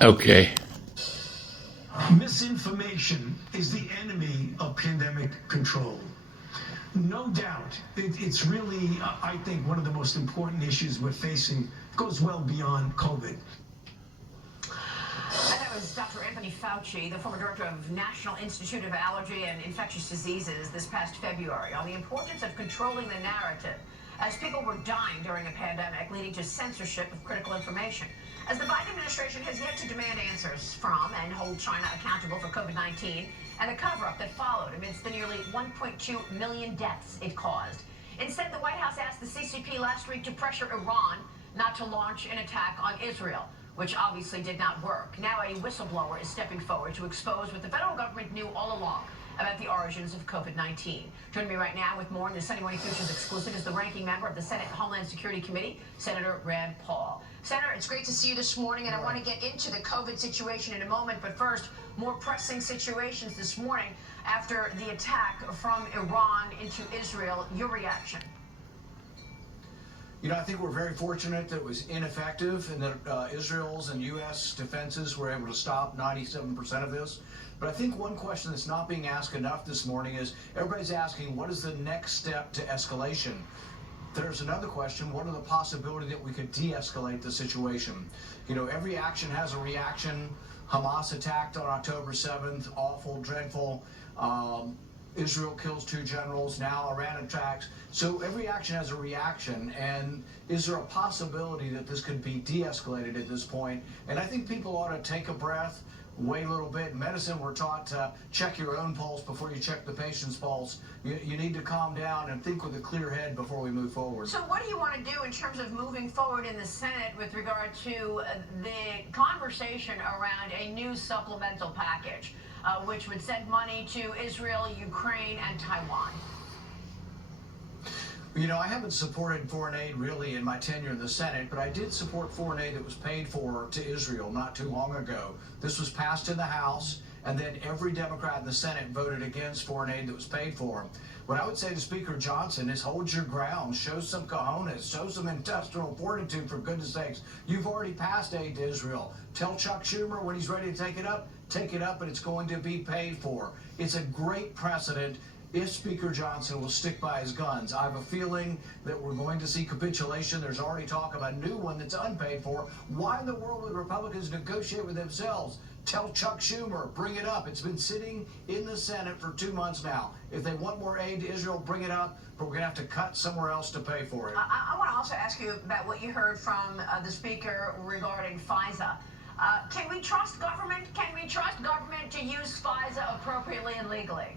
Okay. Misinformation is the enemy of pandemic control. No doubt, it's really, I think, one of the most important issues we're facing. Goes well beyond COVID. And that was Dr. Anthony Fauci, the former director of National Institute of Allergy and Infectious Diseases, this past February on the importance of controlling the narrative as people were dying during a pandemic, leading to censorship of critical information. As the Biden administration has yet to demand answers from and hold China accountable for COVID-19 and the cover-up that followed amidst the nearly 1.2 million deaths it caused. Instead, the White House asked the CCP last week to pressure Iran not to launch an attack on Israel, which obviously did not work. Now a whistleblower is stepping forward to expose what the federal government knew all along about the origins of COVID-19. Joining me right now with more on the Sunday Morning Futures exclusive is the ranking member of the Senate Homeland Security Committee, Senator Rand Paul. Senator, it's great to see you this morning, and I want to get into the COVID situation in a moment, but first, more pressing situations this morning after the attack from Iran into Israel. Your reaction? You know, I think we're very fortunate that it was ineffective and that Israel's and U.S. defenses were able to stop 97% of this. But I think one question that's not being asked enough this morning is everybody's asking, what is the next step to escalation? There's another question, what are the possibility that we could de-escalate the situation? You know, every action has a reaction. Hamas attacked on October 7th, awful, dreadful. Israel kills 2 generals, now Iran attacks. So every action has a reaction, and is there a possibility that this could be de-escalated at this point? And I think people ought to take a breath, wait a little bit. In medicine, we're taught to check your own pulse before you check the patient's pulse. You need to calm down and think with a clear head before we move forward. So what do you want to do in terms of moving forward in the Senate with regard to the conversation around a new supplemental package, which would send money to Israel, Ukraine, and Taiwan? You know, I haven't supported foreign aid really in my tenure in the Senate, but I did support foreign aid that was paid for to Israel not too long ago. This was passed in the House, and then every Democrat in the Senate voted against foreign aid that was paid for. What I would say to Speaker Johnson is hold your ground, show some cojones, show some intestinal fortitude, for goodness sakes. You've already passed aid to Israel. Tell Chuck Schumer when he's ready to take it up, and it's going to be paid for. It's a great precedent if Speaker Johnson will stick by his guns. I have a feeling that we're going to see capitulation. There's already talk of a new one that's unpaid for. Why in the world would Republicans negotiate with themselves? Tell Chuck Schumer, bring it up. It's been sitting in the Senate for 2 months now. If they want more aid to Israel, bring it up, but we're going to have to cut somewhere else to pay for it. I want to also ask you about what you heard from the Speaker regarding FISA. Can we trust government? Can we trust government to use FISA appropriately and legally?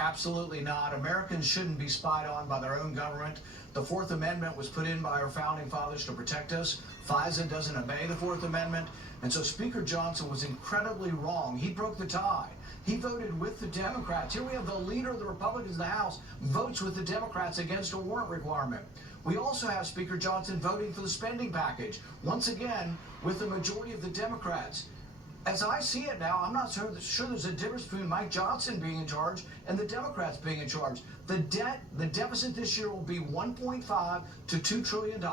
Absolutely not. Americans shouldn't be spied on by their own government. The Fourth Amendment was put in by our founding fathers to protect us. FISA doesn't obey the Fourth Amendment. And so Speaker Johnson was incredibly wrong. He broke the tie. He voted with the Democrats. Here we have the leader of the Republicans in the House votes with the Democrats against a warrant requirement. We also have Speaker Johnson voting for the spending package, once again, with the majority of the Democrats. As I see it now, I'm not sure there's a difference between Mike Johnson being in charge and the Democrats being in charge. The deficit this year will be $1.5 to $2 trillion,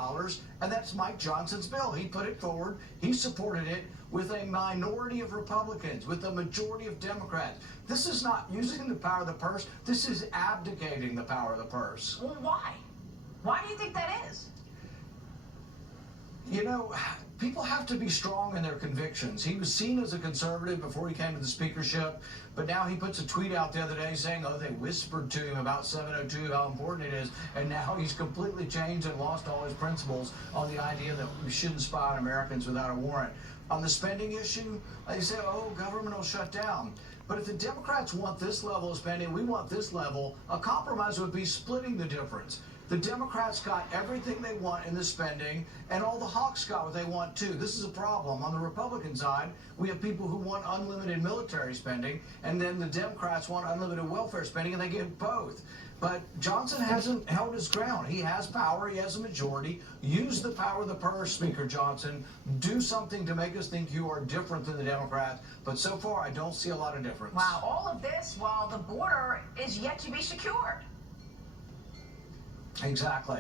and that's Mike Johnson's bill. He put it forward. He supported it with a minority of Republicans, with a majority of Democrats. This is not using the power of the purse. This is abdicating the power of the purse. Well, why? Why do you think that is? You know, people have to be strong in their convictions. He was seen as a conservative before he came to the speakership, but now he puts a tweet out the other day saying, oh, they whispered to him about 702, how important it is, and now he's completely changed and lost all his principles on the idea that we shouldn't spy on Americans without a warrant. On the spending issue, they say, oh, government will shut down. But if the Democrats want this level of spending, we want this level, a compromise would be splitting the difference. The Democrats got everything they want in the spending, and all the hawks got what they want too. This is a problem. On the Republican side, we have people who want unlimited military spending, and then the Democrats want unlimited welfare spending, and they get both. But Johnson hasn't held his ground. He has power. He has a majority. Use the power of the purse, Speaker Johnson. Do something to make us think you are different than the Democrats. But so far, I don't see a lot of difference. Wow, all of this while the border is yet to be secured. Exactly.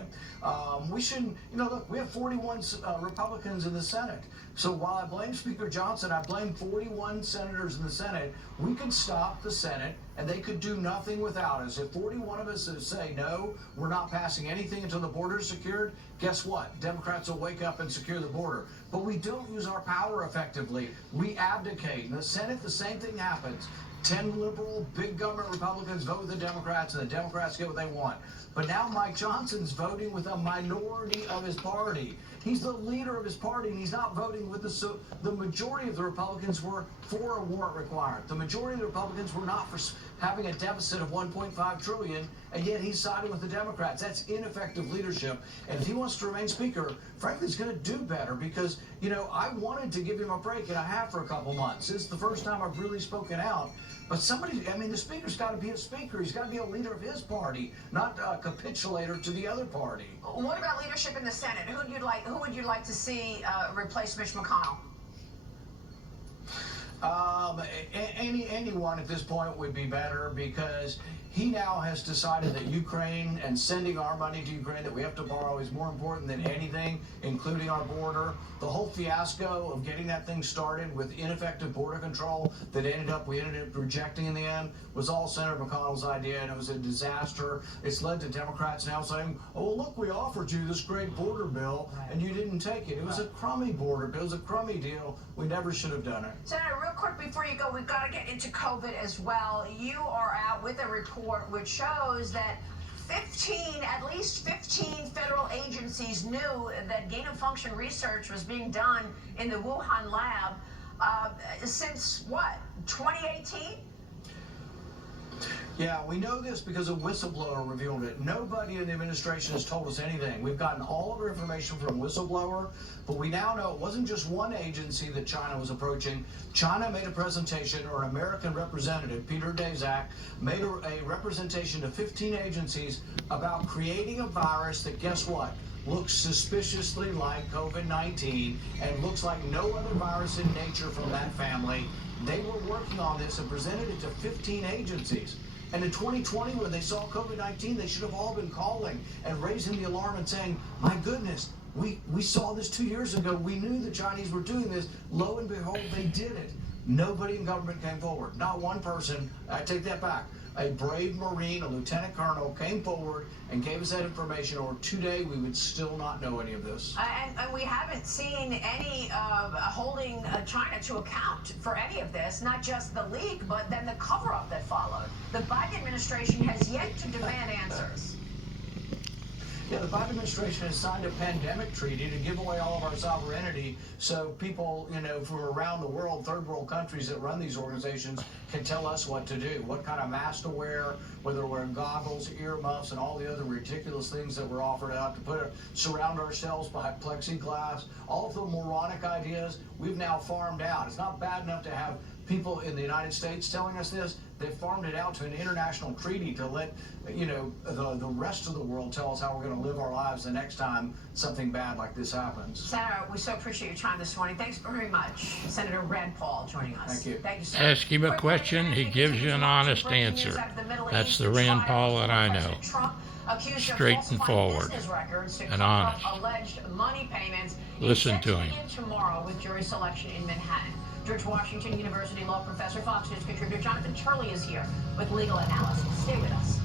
We shouldn't, look, we have 41 Republicans in the Senate. So while I blame Speaker Johnson, I blame 41 senators in the Senate. We could stop the Senate and they could do nothing without us. If 41 of us say, no, we're not passing anything until the border is secured, guess what? Democrats will wake up and secure the border. But we don't use our power effectively. We abdicate. In the Senate, the same thing happens. 10 liberal, big government Republicans vote with the Democrats, and the Democrats get what they want. But now Mike Johnson's voting with a minority of his party. He's the leader of his party, and he's not voting with the majority of the Republicans were for a warrant requirement. The majority of the Republicans were not for having a deficit of $1.5 trillion, and yet he's siding with the Democrats. That's ineffective leadership. And if he wants to remain Speaker, frankly, he's going to do better because, I wanted to give him a break, and I have for a couple months. This is the first time I've really spoken out. But the Speaker's got to be a Speaker. He's got to be a leader of his party, not a capitulator to the other party. What about leadership in the Senate? Who would you like to see replace Mitch McConnell? Anyone at this point would be better because he now has decided that Ukraine and sending our money to Ukraine that we have to borrow is more important than anything, including our border. The whole fiasco of getting that thing started with ineffective border control that we ended up rejecting in the end was all Senator McConnell's idea, and it was a disaster. It's led to Democrats now saying, oh, well, look, we offered you this great border bill, and you didn't take it. It was a crummy border bill. It was a crummy deal. We never should have done it. Senator, real quick before you go, we've got to get into COVID as well. You are out with a report which shows that at least 15 federal agencies knew that gain-of-function research was being done in the Wuhan lab since, what, 2018? Yeah, we know this because a whistleblower revealed it. Nobody in the administration has told us anything. We've gotten all of our information from a whistleblower, but we now know it wasn't just one agency that China was approaching. China made a presentation, or an American representative, Peter Daszak, made a representation to 15 agencies about creating a virus that, guess what, looks suspiciously like COVID-19 and looks like no other virus in nature from that family. They were working on this and presented it to 15 agencies. And in 2020, when they saw COVID-19, they should have all been calling and raising the alarm and saying, my goodness, we saw this 2 years ago. We knew the Chinese were doing this. Lo and behold, they did it. Nobody in government came forward. Not one person. I take that back. A brave Marine, a lieutenant colonel, came forward and gave us that information, or today we would still not know any of this. And we haven't seen any holding China to account for any of this, not just the leak, but then the cover-up that followed. The Biden administration has yet to demand answers. Yeah, the Biden administration has signed a pandemic treaty to give away all of our sovereignty so people, from around the world, third world countries that run these organizations can tell us what to do, what kind of mask to wear, whether we're wearing goggles, earmuffs, and all the other ridiculous things that were offered out to surround ourselves by plexiglass. All of the moronic ideas we've now farmed out. It's not bad enough to have people in the United States telling us this. They farmed it out to an international treaty to let the rest of the world tell us how we're going to live our lives the next time something bad like this happens. Senator, we so appreciate your time this morning. Thanks very much. Senator Rand Paul joining us. Thank you. Thank you, sir. Ask him a question, he gives you an honest answer. That's the Rand Paul that I know. Straight and forward and honest. Alleged money payments. Listen to him. Tomorrow with jury selection in Manhattan. George Washington University law professor, Fox News contributor Jonathan Turley is here with legal analysis. Stay with us.